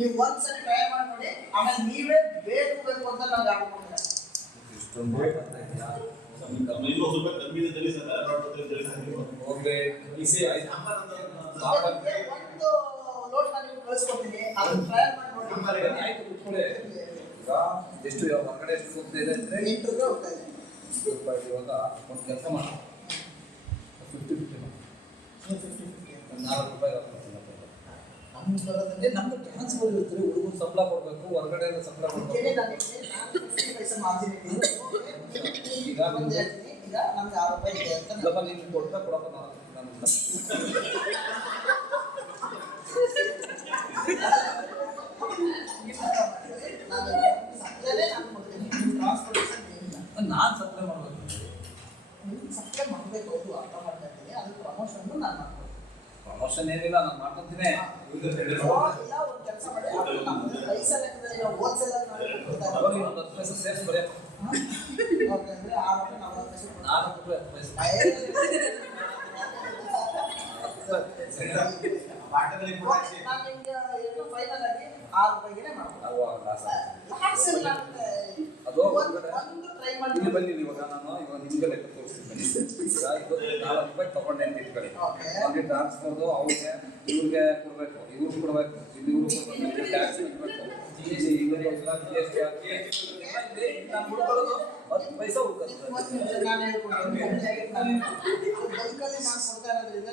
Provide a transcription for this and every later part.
ನೀವು ಒಂದ್ಸರಿ ಟ್ರೈ ಮಾಡಿ ನೋಡಿ ಆಮೇಲೆ ನೀವೇ ಬೇಕು ಬೇಕು ಅಂತ ನಮ್ಗೆ ಹಾಕೊಂಡ್ರೆ ಒಂದು ನೋಟ್ ನಾನು ನಿಮ್ಗೆ ಕಳಿಸ್ಕೊಡ್ತೀನಿ. ಅದನ್ನ ಟ್ರೈ ಮಾಡಿ ನೋಡಿ ಈಗ ಎಷ್ಟು ಹೊರಗಡೆ ಎಷ್ಟು ಹೋಗ್ತಾ ಇದೆ ಅಂದ್ರೆ ಎಂಟು ರೂಪಾಯಿ ಹೋಗ್ತಾ ಇದೆ. ರೂಪಾಯಿ ಇವಾಗ ಒಂದು ಕೆಲಸ ಮಾಡಿ ಫಿಫ್ಟಿ ಫಿಫ್ಟಿ ಫಿಫ್ಟಿ ಫಿಫ್ಟಿ ನಾಲ್ಕು ರೂಪಾಯಿ. ನಮ್ಗೆ ಬರೋದಂದ್ರೆ ನಮ್ದು ಟ್ರಾನ್ಸ್ಫರ್ ಇರ್ತಾರೆ ಹುಡುಗರು ಸಂಬಳ ಕೊಡಬೇಕು ಹೊರಗಡೆ ಸಂಬಳ ಕೊಡಬೇಕು. ನಾನು ಕೊಡ್ತಾ ಕೊಡಪ್ಪ ನಾನು ನಾನು ಸಪ್ಲೈ ಮಾಡಬೇಕು. ನಿಮ್ಗೆ ಮಾಡಬೇಕು ಅದು ಅರ್ಥ ಮಾಡ್ತಾ ಇದ್ದೀನಿ. ಅದು ಪ್ರಮೋಷನ್ ನಾನು ಮಾಡ್ತೀನಿ ಪ್ರಮೋಷನ್ ಏನಿಲ್ಲ ನಾನು ಮಾಡ್ಕೊತೀನಿ ಕೆಲಸ ಮಾಡಿ ಬನ್ನಿ ಇವಾಗ ನಾನು ಇವಾಗ ನಿಮ್ಗೆ ಲೆಕ್ಕ ನಾಲ್ಕು ರೂಪಾಯಿ ತಗೊಂಡೆ ಅಂತ ಇಟ್ಕೊಳ್ಳಿ ಅವ್ರಿಗೆ ಟ್ರಾನ್ಸ್ಫರ್ದು ಅವ್ರಿಗೆ ಇವ್ರಿಗೆ ಕೊಡಬೇಕು ಇವ್ರು ಕೊಡಬೇಕು ಇವ್ರು ಕೊಡಬೇಕು ಇಟ್ಬೇಕು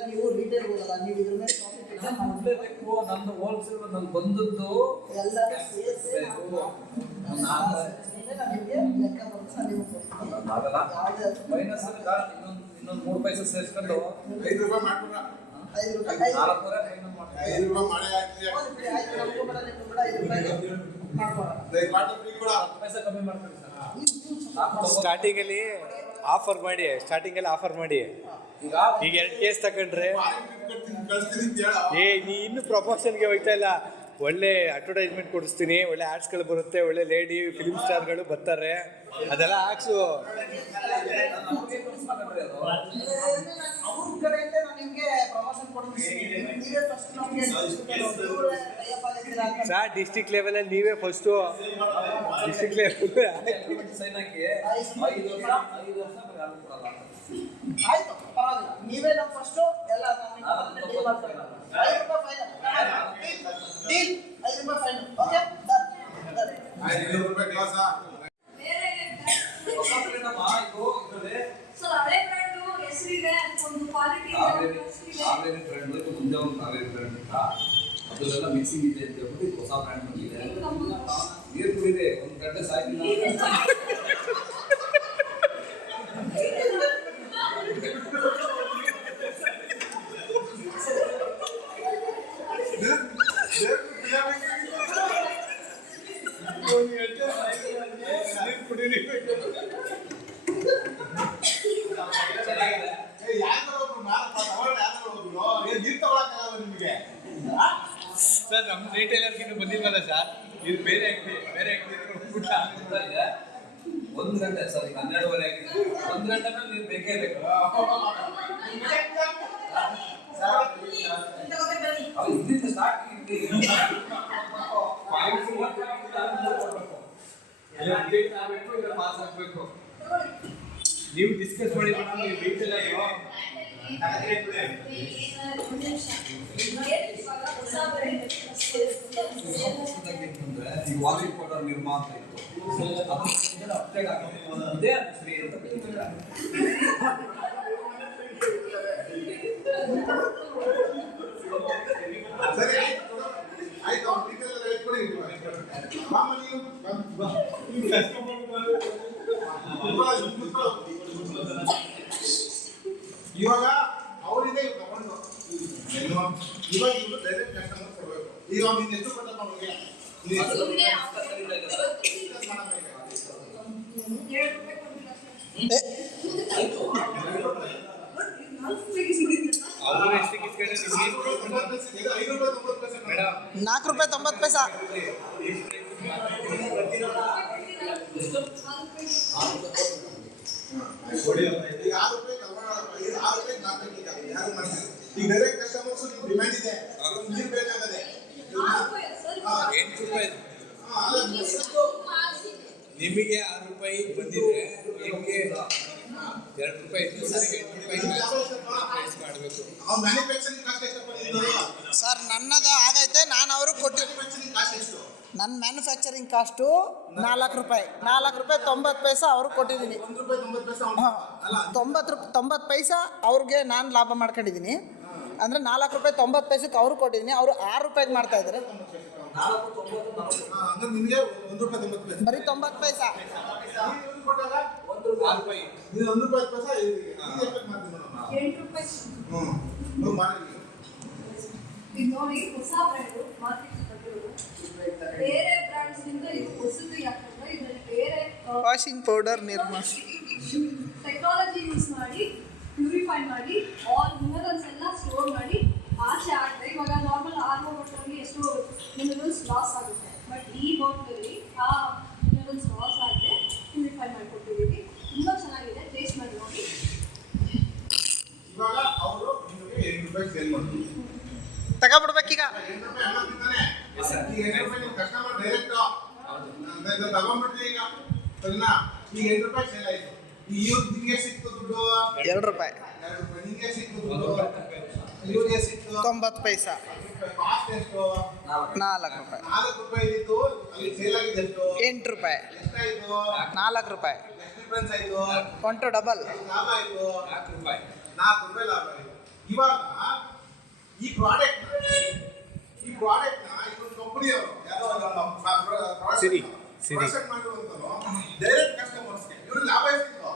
ನೀವು ರಿಟೇಲ್ ಹೋಗಲ್ಲ ನೀವು ಇದ್ರ ಮೇಲೆ ಪ್ರಾಫಿಟ್ ಇಲ್ಲ ನಾನು ಕೊಡ್ಲೇಬೇಕು ನಂದು ಹೋಲ್ಸೇಲ್ ನಾನು ಬಂದದ್ದು ಎಲ್ಲ ಸೇರಿಸಿ ನಾನು ನಾನು ಅಲ್ಲಿ ಲೆಕ್ಕ ಬಂದು ನಾನು ನಿಮಗೆ ಕೊಡ್ತೀನಿ ಆಗಲ್ಲ ಯಾವುದೇ ಮೈನಸ್ ಇನ್ನೊಂದು ಇನ್ನೊಂದು ಮೂರು ಪೈಸೆ ಸೇರಿಸ್ಕೊಂಡು ಐದು ರೂಪಾಯಿ ಮಾಡ್ಬಿಡ ಐದು ರೂಪಾಯಿ ಐದು ರೂಪಾಯಿ ಮಾಡೇ. ಆಯ್ತು ನಮಗೂ ನಿಮಗೂ ಐದು ತಗೋ- ಸ್ಟಾರ್ಟಿಂಗಲ್ಲಿ ಆಫರ್ ಮಾಡಿ ಸ್ಟಾರ್ಟಿಂಗ್ ಅಲ್ಲಿ ಆಫರ್ ಮಾಡಿ ಈಗ ಎರಡು ಕೇಸ್ ತಗೊಂಡ್ರೆ ಏ ನೀ ಇನ್ನು ಪ್ರಮೋಷನ್ಗೆ ಹೋಯ್ತಾ ಇಲ್ಲ. ಒಳ್ಳೆ ಅಡ್ವರ್ಟೈಸ್ಮೆಂಟ್ ಕೊಡಿಸ್ತೀನಿ ಒಳ್ಳೆ ಆಡ್ಸ್ಗಳು ಬರುತ್ತೆ ಒಳ್ಳೆ ಲೇಡಿ ಫಿಲ್ಮ್ ಸ್ಟಾರ್ಗಳು ಬರ್ತಾರೆ. ಅದೆಲ್ಲ ಹಾಕ್ಸು. ನಮಗೆ ಕಳಿಸ್ಬೇಕಂದ್ರೆ ಅದು ಅವ್ರ ಕಡೆಯಿಂದ ನಾನು ನಿಮ್ಗೆ ಪ್ರಮೋಷನ್ ಕೊಡ್ತೀನಿ ನೀವೇ ಫಸ್ಟ್ ನಮಗೆ ಸಾ ಡಿಸ್ಟಿಕ್ ಲೆವೆಲಲ್ಲಿ ನೀವೇ ಫಸ್ಟು ಡಿಸ್ಟಿಕ್ ಲೆವೆಲ್ ಆಯ್ತು ಪರವಾಗಿಲ್ಲ ನೀವೇ ನಮ್ಮ ಫಸ್ಟು ಎಲ್ಲ ನಾನು ನಿಮ್ಗೆ ಡೀಲ್ ಮಾಡ್ತೀನಿ ಐದು ರೂಪಾಯಿ ಫೈನಲ್ ಡೀಲ್ ಐದು ರೂಪಾಯಿ ಫೈನಲ್ ಓಕೆ ಡನ್ ಐದು ರೂಪಾಯಿ ಕ್ಲಾಸಾ ಹೊಸ ಪ್ಲೇಟಮ್ಮ ಇದು ಇದರಲ್ಲಿ ಸರ್ ಹಳೆ ಬ್ರ್ಯಾಂಡು ಹೆಸರಿದೆ ಒಂದು ಕ್ವಾಲಿಟಿ ಕಾವೇರಿ ಕಾವೇರಿ ಬ್ರ್ಯಾಂಡ್ ಇದು ಮುಂದೆ ಒಂದು ಕಾವೇರಿ ಬ್ರ್ಯಾಂಡ್ ಇತ್ತ ಅದರಲ್ಲೆಲ್ಲ ಮಿಕ್ಸಿಂಗ್ ಇದೆ ಅಂತ ಹೇಳ್ಬಿಟ್ಟು ಇದು ಹೊಸ ಬ್ರ್ಯಾಂಡ್ ಬಂದಿದೆ ನೀರು ಕುಡಿದೆ ಒಂದು ಗಂಟೆ ಸಾಯ್ತಿಲ್ಲ ರಿಟೇಲರ್ಗೆ ಬೇರೆ ಬಂದಿಲ್ವಲ್ಲ ಸರ್ ಇದು ಬೇರೆ ಅಂಗಡಿ ಬೇರೆ ಆಗ್ತಾ ಇದೆ. ಒಂದು ಗಂಟೆ ಸರ್ ಹನ್ನೆರಡುವರೆ ಆಗಿದೆ ಒಂದು ಗಂಟೆ ಮೇಲೆ ನೀರು ಬೇಕೇ ಬೇಕು ಇದ್ದಿದ್ದು ಸ್ಟಾರ್ಟ್ ಪಾಸ್ ಆಗಬೇಕು ನೀವು ಡಿಸ್ಕಸ್ ಮಾಡಿ ನೀವು ರಿಟೇಲರ್ ಈ ವಾಷಿಂಗ್ ಪೌಡರ್ ನಿರ್ಮಾ ಅಂತ ಇತ್ತು ಅದು ಅಪ್ಡೇಟ್ ಆಗಿದೆ ಇದೇ ಅದು ಫ್ರೀ ಅಂತ ಸರಿ, ಆಯ್ತು. ಅವ್ನು ಡೀಟೇಲ್ ಹೇಳ್ಕೊಡಿ. ಮಾಮ ಈಗ ಅವ್ನು ನಿನ್ನ ಎಷ್ಟು ಕೊಟ್ಟಪ್ಪ ಅವ್ರಿಗೆ ನೀನು ಎಷ್ಟು business ಮಾಡಬೇಕು. ಅವ್ರು ಎಷ್ಟು ಕಿತ್ಕೊಂಡ್ರೆ ನಿಮ್ಗೆ ತೊಂಬತ್ತು ಪೈಸೆ, ಇದು ಐದು ರೂಪಾಯಿ ತೊಂಬತ್ತು ಪೈಸೆ ಮೇಡಮ್ ನಾಲ್ಕು ರೂಪಾಯಿ ತೊಂಬತ್ತು ಪೈಸಾ ಈಗ ಆರು ರೂಪಾಯಿ ತಗೊಳ್ಳೋಣ ಈಗ ಆರು ರೂಪಾಯಿ ನಾಲ್ಕು ಈಗ ಯಾರು ಮಾಡ್ತಾರೆ ಈಗ ಡೈರೆಕ್ಟ್ ಕಸ್ಟಮರ್ಸ್ ಸರ್ ನನ್ನದು ಆಗೈತೆ ನಾನು ಅವರು ಕೊಟ್ಟಿ ನನ್ನ ಮ್ಯಾನುಫ್ಯಾಕ್ಚರಿಂಗ್ ಕಾಸ್ಟು ನಾಲ್ಕು ರೂಪಾಯಿ. ನಾಲ್ಕು ರೂಪಾಯಿ ತೊಂಬತ್ತು ಪೈಸೆ ಅವ್ರಿಗೆ ಕೊಟ್ಟಿದ್ದೀನಿ. ತೊಂಬತ್ತು ರೂಪಾಯಿ ತೊಂಬತ್ತು ಪೈಸೆ ಅವ್ರಿಗೆ ನಾನು ಲಾಭ ಮಾಡ್ಕೊಂಡಿದ್ದೀನಿ ಅಂದರೆ ನಾಲ್ಕು ರೂಪಾಯಿ ತೊಂಬತ್ತು ಪೈಸಕ್ಕೆ ಅವ್ರು ಕೊಟ್ಟಿದ್ದೀನಿ ಅವರು ಆರು ರೂಪಾಯಿಗೆ ಮಾಡ್ತಾ ಇದ್ದಾರೆ ಬರೀ ತೊಂಬತ್ತು ಪೈಸೆ. ಕೊಟ್ಟಾಗ ಒಂದು ರೂಪಾಯಿ ಪೈಸೆ. ಇದು ಎಫೆಕ್ಟ್ ಮಾಡ್ತೀನಿ ನೋಡೋಣ ಎಂಟು ರೂಪಾಯಿ ಹ್ಞೂ ನೀವು ಮಾಡಿ ಇದು ನೋಡಿ ಹೊಸ ಬ್ರ್ಯಾಂಡು ಮಾರ್ಕೆಟ್ ಬಂದಿರೋದು ಬೇರೆ ಬ್ರ್ಯಾಂಡ್ಸ್ ಗಿಂತ ಇದು ಹೊಸದು ಯಾಕಂದ್ರೆ ಇದರಲ್ಲಿ ಬೇರೆ washing powder Nirma technology use ಮಾಡಿ ಪ್ಯೂರಿಫೈ ಮಾಡಿ ಆಲ್ ಮಿನರಲ್ಸ್ ಎಲ್ಲ ಸ್ಟೋರ್ ಮಾಡಿ ಆಚೆ ಆಗ್ತದೆ ಇವಾಗ ನಾರ್ಮಲ್ ಆರ್ ಬಾಟಲಲ್ಲಿ ಎಷ್ಟು ಮಿನರಲ್ಸ್ ಲಾಸ್ ಆಗುತ್ತೆ ಬಟ್ ಈ ಬಾಟಲಲ್ಲಿ ಆ ಮಿನರಲ್ಸ್ ಲಾಸ್ ಆಗದೆ ಪ್ಯೂರಿಫೈ ಮಾಡಿಕೊಟ್ಟಿದ್ದೀವಿ ತುಂಬ ಚೆನ್ನಾಗಿದೆ ಟೇಸ್ಟ್ ಮಾಡಿ ನೋಡಿ ಇವಾಗ ಅವರು ನಿಮಗೆ ಎಂಟು ರೂಪಾಯಿ ಸೇಲ್ ಮಾಡ್ತಾರೆ ತಗೊಬಿಡ್ಬೇಕೀಗ ಎಂಟು ರೂಪಾಯಿ ಹಣ ತಿಂತಾನೆ ಈಗ ಎಂಟು ರೂಪಾಯಿ ನೀವು ಕಸ್ಟಮರ್ ಡೈರೆಕ್ಟ್ ತಗೊಂಡ್ಬಿಡ್ತೀವಿ ಈಗ ಸರಿನಾ ಈಗ ಎಂಟು ರೂಪಾಯಿ ಸೇಲ್ ಆಯ್ತು ಈಗ ಇವ್ರು ನಿಮಗೆ ಸಿಕ್ತು ದುಡ್ಡು ಎರಡು ರೂಪಾಯಿ ತೊಂಬತ್ತು ಪೈಸೆ. ನಾಲ್ಕು ರೂಪಾಯಿ ಎಂಟು ರೂಪಾಯಿ ನಾಲ್ಕು ರೂಪಾಯಿ ಒನ್ ಟು ಡಬಲ್ ಇವಾಗ ಈ ಪ್ರಾಡಕ್ಟ್ ಈ ಪ್ರಾಡಕ್ಟ್ನ ಕಂಪನಿ ಅವರು ಯಾರೋ ನಮ್ಮ ಸರಿ ಸರಿ. ಡೈರೆಕ್ಟ್ ಕಸ್ಟಮರ್ಸ್ಗೆ ಇವರು ಲಾಭ ಎಷ್ಟು